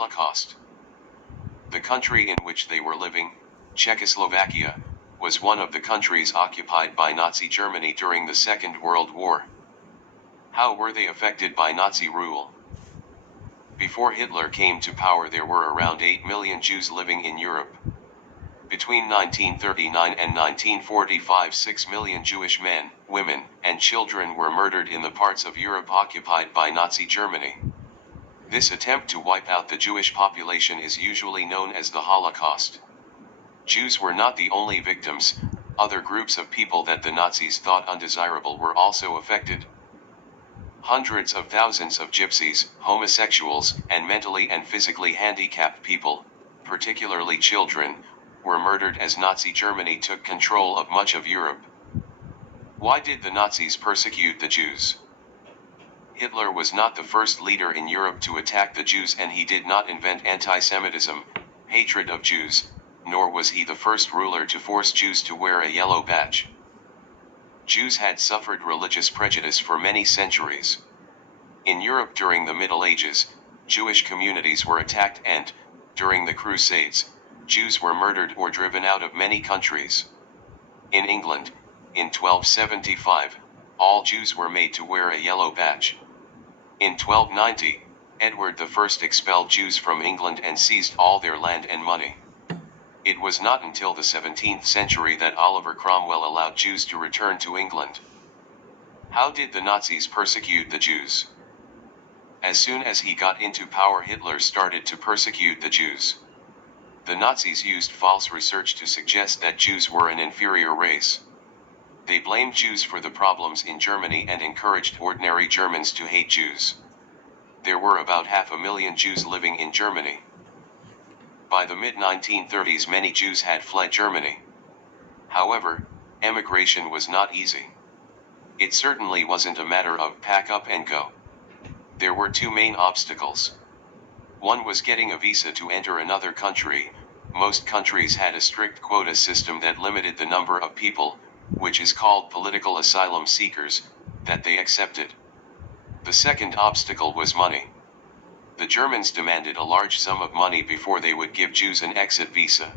Holocaust. The country in which they were living, Czechoslovakia, was one of the countries occupied by Nazi Germany during the Second World War. How were they affected by Nazi rule? Before Hitler came to power, there were around 8 million Jews living in Europe. Between 1939 and 1945, 6 million Jewish men, women, and children were murdered in the parts of Europe occupied by Nazi Germany. This attempt to wipe out the Jewish population is usually known as the Holocaust. Jews were not the only victims. Other groups of people that the Nazis thought undesirable were also affected. Hundreds of thousands of gypsies, homosexuals, and mentally and physically handicapped people, particularly children, were murdered as Nazi Germany took control of much of Europe. Why did the Nazis persecute the Jews? Hitler was not the first leader in Europe to attack the Jews, and he did not invent anti-Semitism, hatred of Jews, nor was he the first ruler to force Jews to wear a yellow badge. Jews had suffered religious prejudice for many centuries. In Europe during the Middle Ages, Jewish communities were attacked and, during the Crusades, Jews were murdered or driven out of many countries. In England, in 1275, all Jews were made to wear a yellow badge. In 1290, Edward I expelled Jews from England and seized all their land and money. It was not until the 17th century that Oliver Cromwell allowed Jews to return to England. How did the Nazis persecute the Jews? As soon as he got into power, Hitler started to persecute the Jews. The Nazis used false research to suggest that Jews were an inferior race. They blamed Jews for the problems in Germany and encouraged ordinary Germans to hate Jews. There were about 500,000 Jews living in Germany. By the mid-1930s, many Jews had fled Germany. However, emigration was not easy. It certainly wasn't a matter of pack up and go. There were two main obstacles. One was getting a visa to enter another country. Most countries had a strict quota system that limited the number of people, which is called political asylum seekers, that they accepted. The second obstacle was money. The Germans demanded a large sum of money before they would give Jews an exit visa.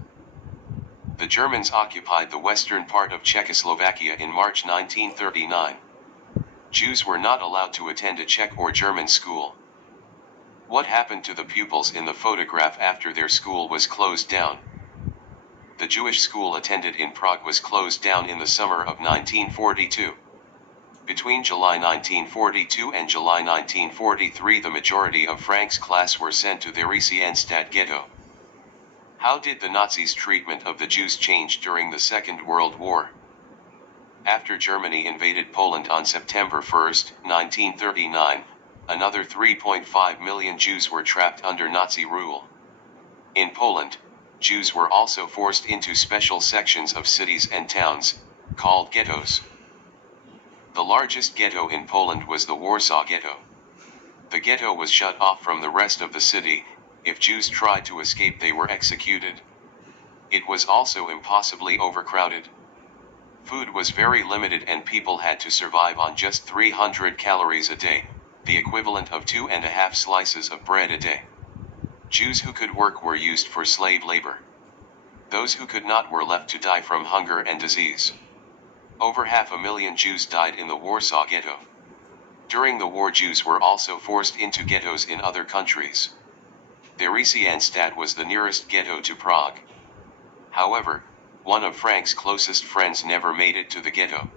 The Germans occupied the western part of Czechoslovakia in March 1939. Jews were not allowed to attend a Czech or German school. What happened to the pupils in the photograph after their school was closed down? The Jewish school attended in Prague was closed down in the summer of 1942. Between July 1942 and July 1943, the majority of Frank's class were sent to the Theresienstadt ghetto. How did the Nazis' treatment of the Jews change during the Second World War? After Germany invaded Poland on September 1, 1939, another 3.5 million Jews were trapped under Nazi rule. In Poland, Jews were also forced into special sections of cities and towns, called ghettos. The largest ghetto in Poland was the Warsaw Ghetto. The ghetto was shut off from the rest of the city. If Jews tried to escape, they were executed. It was also impossibly overcrowded. Food was very limited and people had to survive on just 300 calories a day, the equivalent of 2.5 slices of bread a day. Jews who could work were used for slave labor. Those who could not were left to die from hunger and disease. Over 500,000 Jews died in the Warsaw Ghetto. During the war, Jews were also forced into ghettos in other countries. Theresienstadt was the nearest ghetto to Prague. However, one of Frank's closest friends never made it to the ghetto.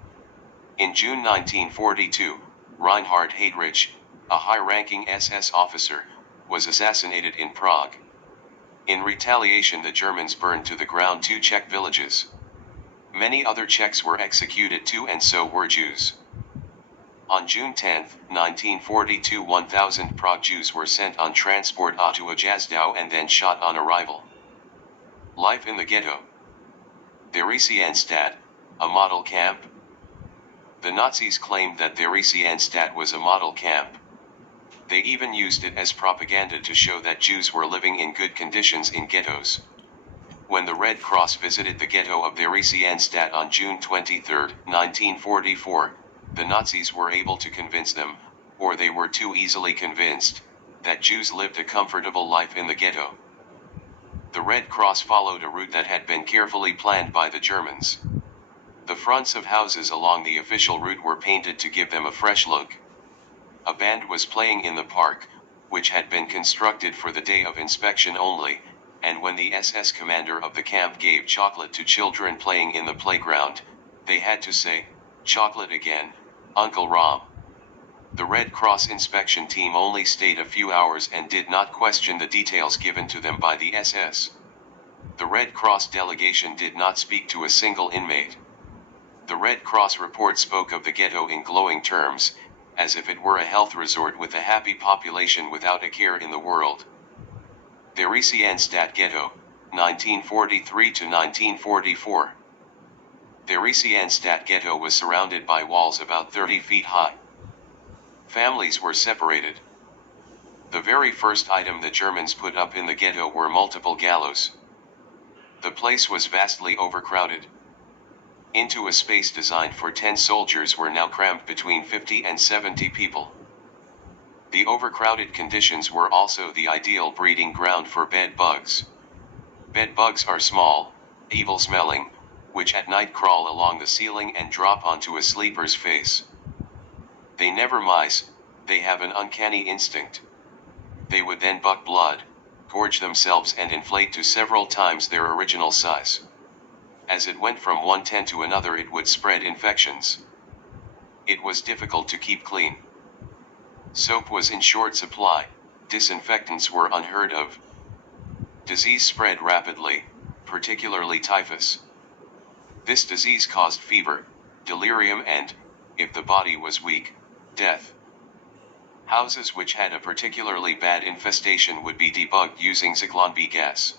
In June 1942, Reinhard Heydrich, a high-ranking SS officer, was assassinated in Prague. In retaliation, the Germans burned to the ground 2 Czech villages. Many other Czechs were executed too, and so were Jews. On June 10, 1942, 1,000 Prague Jews were sent on transport to Ujazdow and then shot on arrival. Life in the ghetto. Theresienstadt, a model camp. The Nazis claimed that Theresienstadt was a model camp. They even used it as propaganda to show that Jews were living in good conditions in ghettos. When the Red Cross visited the ghetto of Theresienstadt on June 23, 1944, the Nazis were able to convince them, or they were too easily convinced, that Jews lived a comfortable life in the ghetto. The Red Cross followed a route that had been carefully planned by the Germans. The fronts of houses along the official route were painted to give them a fresh look. A band was playing in the park, which had been constructed for the day of inspection only, and when the SS commander of the camp gave chocolate to children playing in the playground, they had to say, "Chocolate again, Uncle Ram." The Red Cross inspection team only stayed a few hours and did not question the details given to them by the SS. The Red Cross delegation did not speak to a single inmate. The Red Cross report spoke of the ghetto in glowing terms, as if it were a health resort with a happy population without a care in the world. Theresienstadt Ghetto, 1943 to 1944. Theresienstadt Ghetto was surrounded by walls about 30 feet high. Families were separated. The very first item the Germans put up in the ghetto were multiple gallows. The place was vastly overcrowded. Into a space designed for 10 soldiers were now crammed between 50 and 70 people. The overcrowded conditions were also the ideal breeding ground for bed bugs. Bed bugs are small, evil-smelling, which at night crawl along the ceiling and drop onto a sleeper's face. They never mice, they have an uncanny instinct. They would then buck blood, gorge themselves and inflate to several times their original size. As it went from one tent to another, it would spread infections. It was difficult to keep clean. Soap was in short supply, disinfectants were unheard of. Disease spread rapidly, particularly typhus. This disease caused fever, delirium and, if the body was weak, death. Houses which had a particularly bad infestation would be debugged using Zyklon B gas.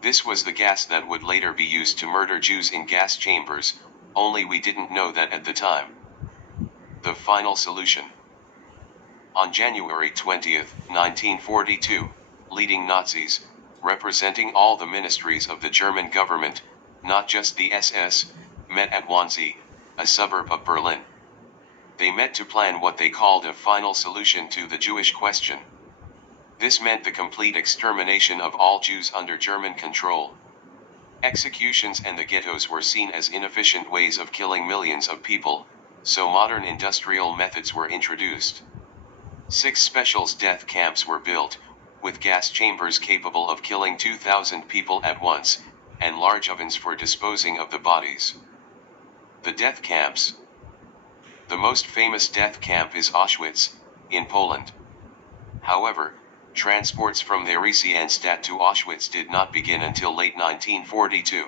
This was the gas that would later be used to murder Jews in gas chambers, only we didn't know that at the time. The final solution. On January 20, 1942, leading Nazis, representing all the ministries of the German government, not just the SS, met at Wannsee, a suburb of Berlin. They met to plan what they called a final solution to the Jewish question. This meant the complete extermination of all Jews under German control. Executions and the ghettos were seen as inefficient ways of killing millions of people, so modern industrial methods were introduced. 6 special death camps were built, with gas chambers capable of killing 2,000 people at once, and large ovens for disposing of the bodies. The death camps. The most famous death camp is Auschwitz, in Poland. However, transports from Theresienstadt to Auschwitz did not begin until late 1942.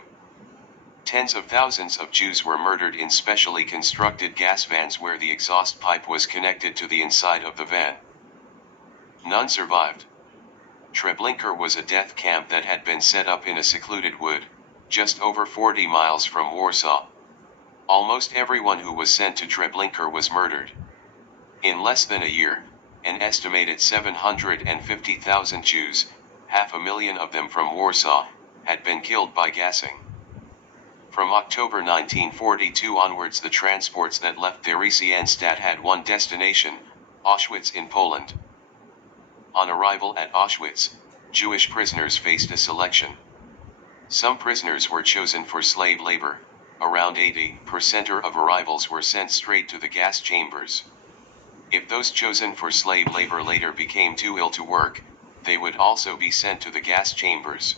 Tens of thousands of Jews were murdered in specially constructed gas vans where the exhaust pipe was connected to the inside of the van. None survived. Treblinka was a death camp that had been set up in a secluded wood, just over 40 miles from Warsaw. Almost everyone who was sent to Treblinka was murdered. In less than a year, an estimated 750,000 Jews, 500,000 of them from Warsaw, had been killed by gassing. From October 1942 onwards, the transports that left Theresienstadt had one destination, Auschwitz in Poland. On arrival at Auschwitz, Jewish prisoners faced a selection. Some prisoners were chosen for slave labor. Around 80% of arrivals were sent straight to the gas chambers. If those chosen for slave labor later became too ill to work, they would also be sent to the gas chambers.